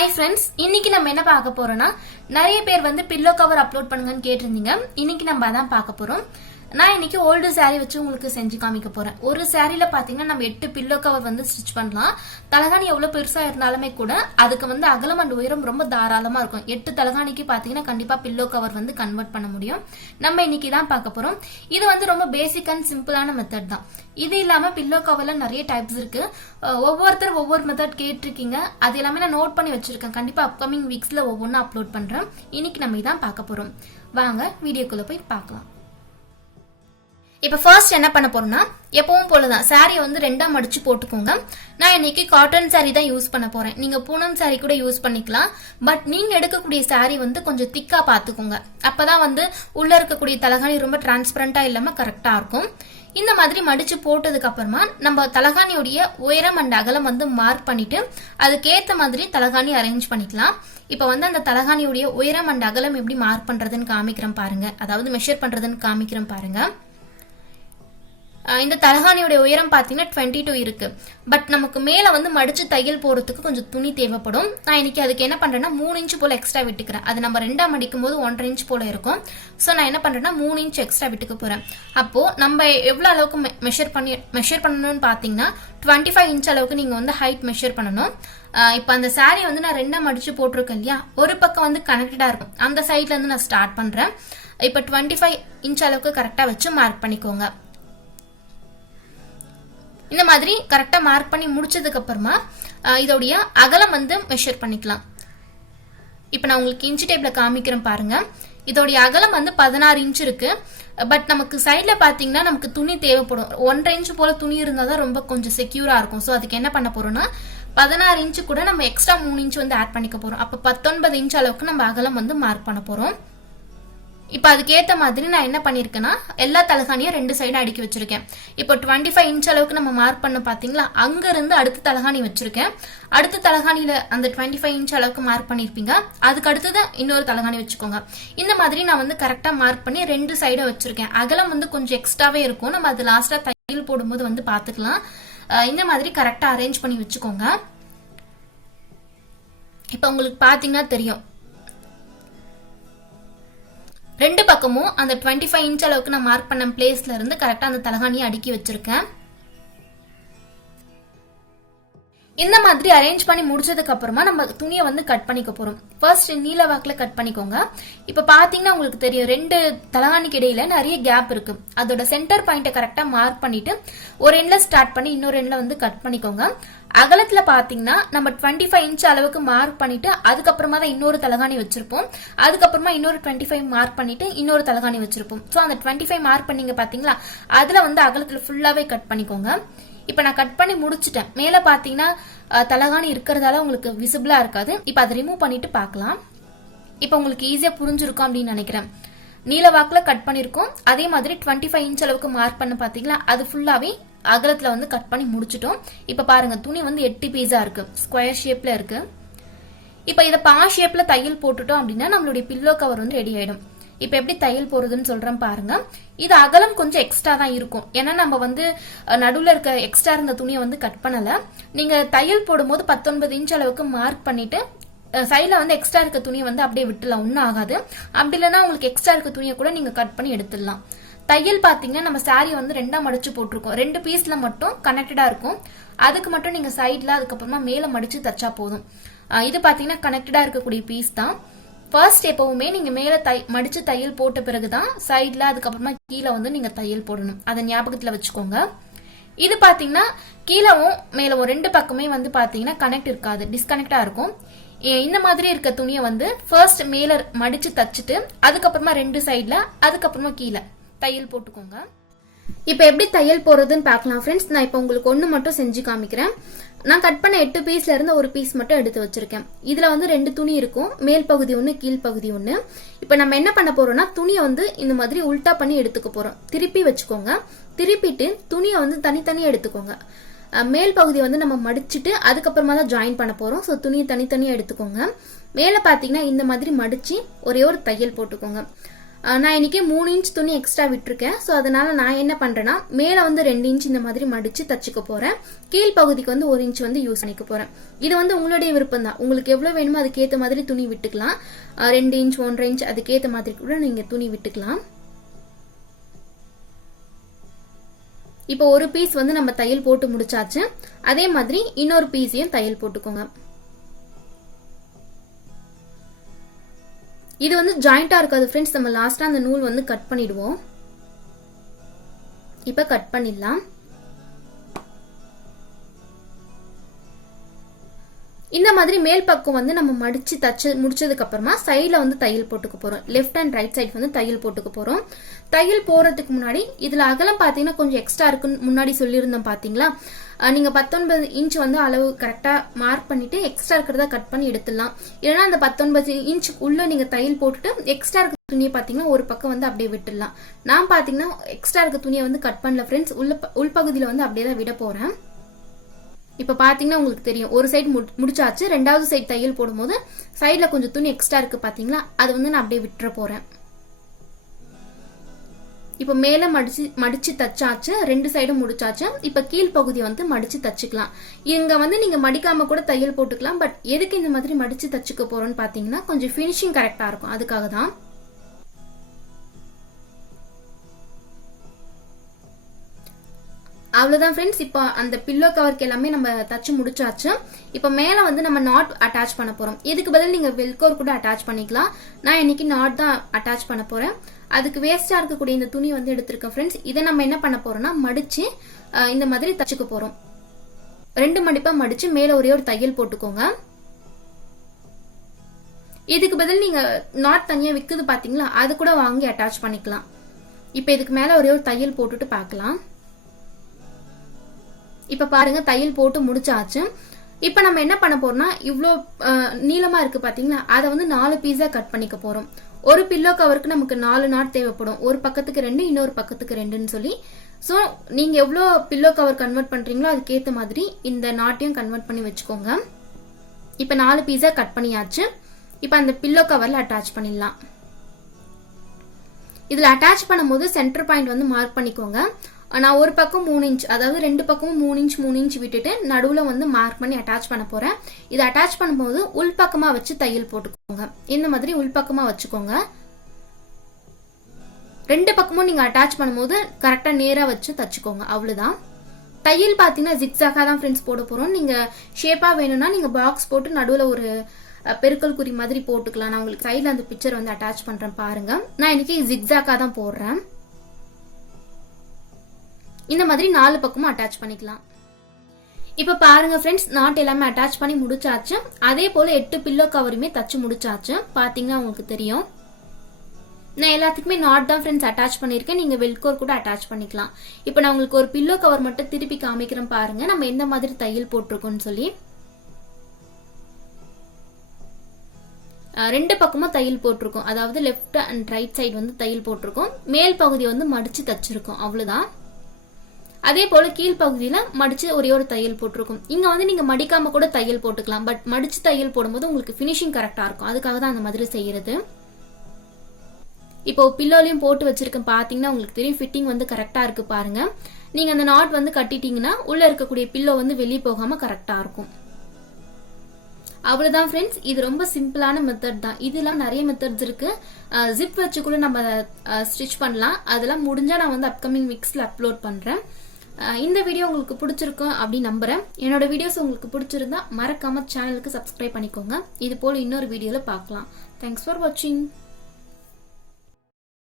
Hi friends, இன்னைக்கு நம்ம என்ன பார்க்க போறோம்னா, நிறைய பேர் வந்து பில்லோ கவர் அப்லோட் பண்ணுங்கன்னு கேட்டிருந்தீங்க. இன்னைக்கு நம்ம அதான் பார்க்க போறோம். நான் இன்னைக்கு ஓல்டு சாரி வச்சு உங்களுக்கு செஞ்சு காமிக்க போறேன். ஒரு சாரியில பாத்தீங்கன்னா நம்ம 8 பில்லோ கவர் வந்து ஸ்டிச் பண்ணலாம். தலகாணி எவ்வளவு பெருசா இருந்தாலுமே கூட அதுக்கு வந்து அகலம் அண்ட் உயரம் ரொம்ப தாராளமா இருக்கும். 8 தலகாணிக்கு பாத்தீங்கன்னா கண்டிப்பா பில்லோ கவர் வந்து கன்வெர்ட் பண்ண முடியும். நம்ம இன்னைக்கு தான் பார்க்க போறோம். இது வந்து ரொம்ப பேசிக் அண்ட் சிம்பிளான மெத்தட் தான். இது இல்லாம பில்லோ கவர்ல நிறைய டைப்ஸ் இருக்கு. ஒவ்வொருத்தர் ஒவ்வொரு மெத்தட் கேட்டிருக்கீங்க. அது எல்லாமே நான் நோட் பண்ணி வச்சிருக்கேன். கண்டிப்பா அப்கமிங் வீக்ஸ்ல ஒவ்வொன்றும் அப்லோட் பண்றேன். இன்னைக்கு நம்ம இதான் பார்க்க போறோம். வாங்க வீடியோக்குள்ள போய் பார்க்கலாம். இப்ப ஃபர்ஸ்ட் என்ன பண்ண போறோம்னா, எப்பவும் போலதான் சாரியை வந்து ரெண்டா மடிச்சு போட்டுக்கோங்க. நான் இன்னைக்கு காட்டன் சாரி தான் யூஸ் பண்ண போறேன். நீங்க பூனம் சாரி கூட யூஸ் பண்ணிக்கலாம். பட் நீங்க எடுக்கக்கூடிய சாரி வந்து கொஞ்சம் திக்கா பாத்துக்கோங்க. அப்பதான் வந்து உள்ள இருக்கக்கூடிய தலகாணி ரொம்ப டிரான்ஸ்பரண்டா இல்லாம கரெக்டா இருக்கும். இந்த மாதிரி மடிச்சு போட்டதுக்கு அப்புறமா நம்ம தலகாணியுடைய உயரம் அண்ட் அகலம் வந்து மார்க் பண்ணிட்டு அதுக்கேத்த மாதிரி தலகாணி அரேஞ்ச் பண்ணிக்கலாம். இப்ப வந்து அந்த தலகாணியுடைய உயரம் அண்ட் அகலம் எப்படி மார்க் பண்றதுன்னு காமிக்கிறேன் பாருங்க. அதாவது மெஷர் பண்றதுன்னு காமிக்கிறேன் பாருங்க. இந்த தலகாணியோட உயரம் பாத்தீங்கன்னா 22 இருக்கு. பட் நமக்கு மேல வந்து மடிச்சு தையல் போறதுக்கு கொஞ்சம் துணி தேவைப்படும். நான் இன்னைக்கு அதுக்கு என்ன பண்றேன்னா 3 இன்ச் போல எக்ஸ்ட்ரா விட்டுக்கிறேன். அது நம்ம ரெண்டா மடிக்கும் போது 1.5 இன்ச் போல இருக்கும். சோ நான் என்ன பண்றேன்னா 3 இன்ச் எக்ஸ்ட்ரா விட்டுக்க போறேன். அப்போ நம்ம எவ்வளவு அளவுக்கு மெஷர் பண்ணணும்னு பாத்தீங்கன்னா 25 இன்ச் அளவுக்கு நீங்க வந்து ஹைட் மெஷர் பண்ணணும். இப்ப அந்த சாரி வந்து நான் ரெண்டா மடிச்சு போட்டிருக்கேன் இல்லையா, ஒரு பக்கம் வந்து கனெக்டடா இருக்கும். அந்த சைட்ல இருந்து நான் ஸ்டார்ட் பண்றேன். இப்ப 25 இன்ச் அளவுக்கு கரெக்டா வச்சு மார்க் பண்ணிக்கோங்க. இந்த மாதிரி கரெக்டா மார்க் பண்ணி முடிச்சதுக்கு அப்புறமா இதோடைய அகலம் வந்து மெஷர் பண்ணிக்கலாம். இப்ப நான் உங்களுக்கு இன்ச் டேப்ல காமிக்கிறேன் பாருங்க. இதோடைய அகலம் வந்து 16 இன்ச் இருக்கு. பட் நமக்கு சைட்ல பாத்தீங்கன்னா நமக்கு துணி தேவைப்படும். 1.5 இன்ச் போல துணி இருந்தாதான் ரொம்ப கொஞ்சம் செக்யூரா இருக்கும். சோ அதுக்கு என்ன பண்ண போறோம்னா 16 இன்ச் கூட நம்ம எக்ஸ்ட்ரா 3 இன்ச் வந்து ஆட் பண்ணிக்க போறோம். அப்ப 19 இன்ச் அளவுக்கு நம்ம அகலம் வந்து மார்க் பண்ண போறோம். இப்ப அதுக்கேத்த மாதிரி நான் என்ன பண்ணிருக்கேன்னா எல்லா தலகாணியும் ரெண்டு சைடு அடுக்கி வச்சிருக்கேன். இப்போ 25 இன்ச் அளவுக்கு நம்ம மார்க் பண்ண பாத்தீங்களா, அங்க இருந்து அடுத்த தலகாணி வச்சிருக்கேன். அடுத்த தலகாணியில அந்த 25 இன்ச் அளவுக்கு மார்க் பண்ணிருப்பீங்க. அதுக்கு அடுத்தது இன்னொரு தலகாணி வச்சுக்கோங்க. இந்த மாதிரி நான் வந்து கரெக்டா மார்க் பண்ணி ரெண்டு சைட வச்சிருக்கேன். அகலம் வந்து கொஞ்சம் எக்ஸ்ட்ராவே இருக்கும். நம்ம அது லாஸ்டா தையல் போடும்போது வந்து பாத்துக்கலாம். இந்த மாதிரி கரெக்டா அரேஞ்ச் பண்ணி வச்சுக்கோங்க. இப்ப உங்களுக்கு பாத்தீங்கன்னா தெரியும், ரெண்டு பக்கமும் அந்த 25 இன்ச் அளவுக்கு நான் மார்க் பண்ண பிளேஸ்ல இருந்து கரெக்டா அந்த தலகாணியை அடுக்கி வச்சிருக்கேன். இந்த மாதிரி அரேஞ்ச் பண்ணி முடிச்சதுக்கு அப்புறமா நம்ம துணியை வந்து கட் பண்ணிக்க போறோம். ஃபர்ஸ்ட் நீல வாக்குல கட் பண்ணிக்கோங்க. இப்ப பாத்தீங்கன்னா உங்களுக்கு தெரியும், ரெண்டு தலகாணிக்கு இடையில நிறைய கேப் இருக்கு. அதோட சென்டர் பாயிண்ட கரெக்டா மார்க் பண்ணிட்டு ஒரு எண்ட்ல ஸ்டார்ட் பண்ணி இன்னொரு எண்ட்ல வந்து கட் பண்ணிக்கோங்க. அகலத்துல பாத்தீங்கன்னா நம்ம 25 இன்ச் அளவுக்கு மார்க் பண்ணிட்டு அதுக்கப்புறமா தான் இன்னொரு தலகாணி வச்சிருப்போம். அதுக்கப்புறமா இன்னொரு 25 மார்க் பண்ணிட்டு இன்னொரு தலகாணி வச்சிருப்போம். சோ அந்த 25 மார்க் பண்ணீங்க பாத்தீங்களா, அதுல வந்து அகலத்துல ஃபுல்லாவே கட் பண்ணிக்கோங்க. இப்ப நான் கட் பண்ணி முடிச்சிட்டேன். மேல பாத்தீங்கன்னா தலகாணி இருக்கிறதால உங்களுக்கு விசிபிளா இருக்காது. இப்ப அதை ரிமூவ் பண்ணிட்டு பாக்கலாம். இப்ப உங்களுக்கு ஈஸியா புரிஞ்சிருக்கும் அப்படின்னு நினைக்கிறேன். நீல வாக்குல கட் பண்ணிருக்கோம். அதே மாதிரி 25 இன்ச் அளவுக்கு மார்க் பண்ண பாத்தீங்களா, அது ஃபுல்லாவே அகலத்துல வந்து கட் பண்ணி முடிச்சிட்டோம். இப்ப பாருங்க, துணி வந்து 8 பீஸா இருக்கு, ஸ்கொயர் ஷேப்ல இருக்கு. இப்ப இத பா ஷேப்ல தையல் போட்டுட்டோம் அப்படின்னா நம்மளுடைய பில்லோ கவர் வந்து ரெடி ஆயிடும். இப்ப எப்படி தையல் போறதுன்னு சொல்றேன் பாருங்க. இது அகலம் கொஞ்சம் எக்ஸ்ட்ரா தான் இருக்கும். ஏன்னா நம்ம வந்து நடுவுல இருக்க எக்ஸ்ட்ரா இருந்த துணியை வந்து கட் பண்ணல. நீங்க தையல் போடும்போது 19 இன்ச் அளவுக்கு மார்க் பண்ணிட்டு சைட்ல வந்து எக்ஸ்ட்ரா இருக்க துணியை வந்து அப்படியே விட்டுலாம், ஒன்னும் ஆகாது. அப்படி இல்லைன்னா உங்களுக்கு எக்ஸ்ட்ரா இருக்க துணியை கூட நீங்க கட் பண்ணி எடுத்துடலாம். தையல் பாத்தீங்கன்னா நம்ம சாரி வந்து ரெண்டா மடிச்சு போட்டிருக்கோம். 2 பீஸ்ல மட்டும் கனெக்டடா இருக்கும். அதுக்கு மட்டும் நீங்க சைட்ல அதுக்கப்புறமா மேல மடிச்சு தச்சா போதும். இது பாத்தீங்கன்னா கனெக்டடா இருக்கக்கூடிய பீஸ் தான். ஃபர்ஸ்ட் எப்பவுமே நீங்க மேல மடிச்சு தையல் போட்ட பிறகுதான் சைட்ல அதுக்கப்புறமா கீழே வந்து நீங்க தையல் போடணும். அதை ஞாபகத்துல வச்சுக்கோங்க. இது பாத்தீங்கன்னா கீழவும் மேலவும் ரெண்டு பக்கமே வந்து பாத்தீங்கன்னா கனெக்ட் இருக்காது, டிஸ்கனெக்டா இருக்கும். இந்த மாதிரி இருக்க துணியை வந்து ஃபர்ஸ்ட் மேல மடிச்சு தச்சுட்டு அதுக்கப்புறமா ரெண்டு சைட்ல அதுக்கப்புறமா கீழே தையல் போட்டுக்கோங்க. இப்ப எப்படி தையல் போறதுன்னு பாக்கலாம் ஃப்ரெண்ட்ஸ். நான் இப்ப உங்களுக்கு ஒண்ணு மட்டும் செஞ்சு காமிக்கிறேன். நான் கட் பண்ண 8 பீஸ்ல இருந்து ஒரு பீஸ் மட்டும் எடுத்து வச்சிருக்கேன். இதுல வந்து 2 துணி இருக்கும், மேல் பகுதி ஒண்ணு கீழ் பகுதி ஒண்ணு. இப்ப நம்ம என்ன பண்ண போறோம்னா துணியை வந்து இந்த மாதிரி உல்டா பண்ணி எடுத்துக்க போறோம். திருப்பி வச்சுக்கோங்க. திருப்பிட்டு துணியை வந்து தனித்தனியா எடுத்துக்கோங்க. மேல் பகுதி வந்து நம்ம மடிச்சுட்டு அதுக்கப்புறமா தான் ஜாயின் பண்ண போறோம். சோ துணியை தனித்தனியா எடுத்துக்கோங்க. மேல பாத்தீங்கன்னா இந்த மாதிரி மடிச்சு ஒரே ஒரு தையல் போட்டுக்கோங்க. நான் இன்னைக்கு 3 இன்ச் துணி எக்ஸ்ட்ரா விட்டுருக்கேன். ஸோ அதனால நான் என்ன பண்றேன்னா மேல வந்து 2 இன்ச் இந்த மாதிரி மடிச்சு தச்சுக்க போறேன். கீழ் பகுதிக்கு வந்து 1 இன்ச் வந்து யூஸ் பண்ணிக்க போறேன். இது வந்து உங்களுடைய விருப்பம் தான். உங்களுக்கு எவ்வளவு வேணுமோ அதுக்கேற்ற மாதிரி துணி விட்டுக்கலாம். 2 இன்ச் 1.5 இன்ச் அதுக்கேற்ற மாதிரி கூட நீங்க துணி விட்டுக்கலாம். இப்போ ஒரு பீஸ் வந்து நம்ம தையல் போட்டு முடிச்சாச்சு. அதே மாதிரி இன்னொரு பீஸையும் தையல் போட்டுக்கோங்க. இது வந்து ஜாயிண்டா இருக்காது ஃப்ரெண்ட்ஸ். நம்ம லாஸ்டா அந்த நூல் வந்து கட் பண்ணிடுவோம். இப்ப கட் பண்ணிடலாம். இந்த மாதிரி மேல் பக்கம் வந்து நம்ம மடிச்சு தச்சு முடிச்சதுக்கு அப்புறமா சைட்ல வந்து தையல் போட்டுக்க போறோம். லெஃப்ட் அண்ட் ரைட் சைடு வந்து தையல் போட்டுக்க போறோம். தையல் போறதுக்கு முன்னாடி இதுல அகலம் பாத்தீங்கன்னா கொஞ்சம் எக்ஸ்ட்ரா இருக்குன்னு முன்னாடி சொல்லியிருந்தோம் பாத்தீங்களா. நீங்க 19 இன்ச் வந்து அளவு கரெக்டா மார்க் பண்ணிட்டு எக்ஸ்ட்ரா இருக்கிறத கட் பண்ணி எடுத்துடலாம். இல்லைன்னா அந்த 19 இன்ச் உள்ள நீங்க தையல் போட்டுட்டு எக்ஸ்ட்ரா இருக்க துணியை பாத்தீங்கன்னா ஒரு பக்கம் வந்து அப்படியே விட்டுடலாம். நான் பாத்தீங்கன்னா எக்ஸ்ட்ரா இருக்க துணியை வந்து கட் பண்ணல ஃப்ரெண்ட்ஸ். உள்பகுதியில வந்து அப்படியே தான் விட போறேன். இப்ப பாத்தீங்கன்னா உங்களுக்கு தெரியும் ஒரு சைடு முடிச்சாச்சு. ரெண்டாவது சைடு தையல் போடும்போது சைட்ல கொஞ்சம் துணி எக்ஸ்ட்ரா இருக்கு பாத்தீங்களா, அது வந்து நான் அப்படியே விட்டுற போறேன். இப்ப மேல மடிச்சு தச்சாச்சு. 2 சைடும் முடிச்சாச்சு. இப்ப கீழ் பகுதியை வந்து மடிச்சு தச்சுக்கலாம். இங்க வந்து நீங்க மடிக்காம கூட தையல் போட்டுக்கலாம். பட் எதுக்கு இந்த மாதிரி மடிச்சு தச்சுக்க போறோம்னு பாத்தீங்கன்னா கொஞ்சம் பினிஷிங் கரெக்டா இருக்கும், அதுக்காக தான். அவ்வளவுதான் ஃப்ரெண்ட்ஸ். இப்போ அந்த பில்லோ கவருக்கு எல்லாமே நம்ம தச்சு முடிச்சாச்சு. இப்போ மேல வந்து நம்ம நாட் அட்டாச் பண்ண போறோம். இதுக்கு பதில் நீங்க வெல்கோர் கூட அட்டாச் பண்ணிக்கலாம். நான் இன்னைக்கு நாட் தான் அட்டாச் பண்ண போறேன். அதுக்கு வேஸ்டா இருக்கக்கூடிய இந்த துணி வந்து எடுத்திருக்கேன் ஃப்ரெண்ட்ஸ். இதை நம்ம என்ன பண்ண போறோம்னா மடிச்சு இந்த மாதிரி தச்சுக்க போறோம். 2 மடிப்பா மடிச்சு மேல ஒரே ஒரு தையல் போட்டுக்கோங்க. இதுக்கு பதில் நீங்க நாட் தனியா விக்குது பாத்தீங்களா, அது கூட வாங்கி அட்டாச் பண்ணிக்கலாம். இப்போ இதுக்கு மேல ஒரே ஒரு தையல் போட்டுட்டு பார்க்கலாம். இப்ப பாருங்க தையல் போட்டு முடிச்சாச்சு. இப்ப நம்ம என்ன பண்ண போறோம்னா இவ்ளோ நீளமா இருக்கு பாத்தீங்களா, அதை வந்து 4 பீஸா கட் பண்ணிக்க போறோம். ஒரு பில்லோ கவருக்கு நமக்கு 4 நாட் தேவைப்படும். ஒரு பக்கத்துக்கு 2, இன்னொரு பக்கத்துக்கு 2ன்னு சொல்லி. சோ நீங்க எவ்வளோ பில்லோ கவர் கன்வெர்ட் பண்றீங்களோ அதுக்கேற்ற மாதிரி இந்த நாட்டையும் கன்வெர்ட் பண்ணி வச்சுக்கோங்க. இப்ப 4 பீஸா கட் பண்ணியாச்சு. இப்ப அந்த பில்லோ கவர்ல அட்டாச் பண்ணிடலாம். இதுல அட்டாச் பண்ணும்போது சென்டர் பாயிண்ட் வந்து மார்க் பண்ணிக்கோங்க. நான் ஒரு பக்கம் 3 இன்ச், அதாவது 2 பக்கமும் 3 இன்ச் விட்டுட்டு நடுவுல வந்து மார்க் பண்ணி அட்டாச் பண்ண போறேன். இதை அட்டாச் பண்ணும்போது உள்பக்கமா வச்சு தையல் போட்டுக்கோங்க. இந்த மாதிரி உள்பக்கமா வச்சுக்கோங்க. 2 பக்கமும் நீங்க அட்டாச் பண்ணும்போது கரெக்டா நேரா வச்சு தச்சுக்கோங்க. அவ்வளவுதான். தையல் பாத்தீங்கன்னா ஜிக்ஸாகா தான் ஃப்ரெண்ட்ஸ் போட போறோம். நீங்க ஷேப்பா வேணும்னா நீங்க பாக்ஸ் போட்டு நடுவுல ஒரு பெருக்கல் குறி மாதிரி போட்டுக்கலாம். நான் உங்களுக்கு சைட்ல அந்த பிக்சர் வந்து அட்டாச் பண்றேன் பாருங்க. நான் இன்னைக்கு ஜிக்ஸாகா தான் போடுறேன். இந்த மாதிரி 4 பக்கமும் அட்டாச் பண்ணிக்கலாம். இப்ப பாருங்க ஃப்ரெண்ட்ஸ், நாட் எல்லாமே அட்டாச் பண்ணி முடிச்சாச்சு. அதே போல 8 பில்லோ கவருமே தச்சு முடிச்சாச்சு. பாத்தீங்கன்னா உங்களுக்கு தெரியும். நான் எல்லாத்துக்குமே நாட் தான் ஃப்ரெண்ட்ஸ் அட்டாச் பண்ணிருக்கேன். நீங்க வெல்கோர் கூட அட்டாச் பண்ணிக்கலாம். இப்ப நான் உங்களுக்கு ஒரு பில்லோ கவர் மட்டும் திருப்பி காமிக்கிறேன் பாருங்க, நம்ம எந்த மாதிரி தையல் போட்டிருக்கோம்னு சொல்லி. 2 பக்கமும் தையல் போட்டிருக்கோம். அதாவது லெஃப்ட் அண்ட் ரைட் சைடு வந்து தையல் போட்டிருக்கோம். மேல் பகுதி வந்து மடிச்சு தச்சிருக்கோம். அவ்வளவுதான். அதே போல கீழ் பகுதியில மடிச்சு ஒரே ஒரு தையல் போட்டிருக்கும். இங்க வந்து நீங்க மடிக்காம கூட தையல் போட்டுக்கலாம். பட் மடிச்சு தையல் போடும்போது உங்களுக்கு பினிஷிங் கரெக்டா இருக்கும். அதுக்காக தான் அந்த மாதிரி செய்யறது. இப்போ பில்லோலையும் போட்டு வச்சிருக்கேன். பாத்தீங்கன்னா உங்களுக்கு தெரியும் ஃபிட்டிங் வந்து கரெக்டா இருக்கு பாருங்க. நீங்க அந்த நாட் வந்து கட்டிட்டீங்கன்னா உள்ள இருக்கக்கூடிய பில்லோ வந்து வெளியே போகாம கரெக்டா இருக்கும். அவ்வளவுதான் ஃப்ரெண்ட்ஸ். இது ரொம்ப சிம்பிளான மெத்தட் தான். இதெல்லாம் நிறைய மெத்தட்ஸ் இருக்கு. ஜிப் வச்சு கூட நம்ம ஸ்டிச் பண்ணலாம். அதெல்லாம் முடிஞ்சா நான் வந்து அப்கமிங் வீக்ஸ்ல அப்லோட் பண்றேன். இந்த வீடியோ உங்களுக்கு பிடிச்சிருக்கும் அப்படின்னு நம்புறேன். என்னோட வீடியோஸ் உங்களுக்கு பிடிச்சிருந்தா மறக்காம சேனலுக்கு சப்ஸ்கிரைப் பண்ணிக்கோங்க. இது போல இன்னொரு வீடியோல பார்க்கலாம். தேங்க்ஸ் ஃபார் வாட்சிங்.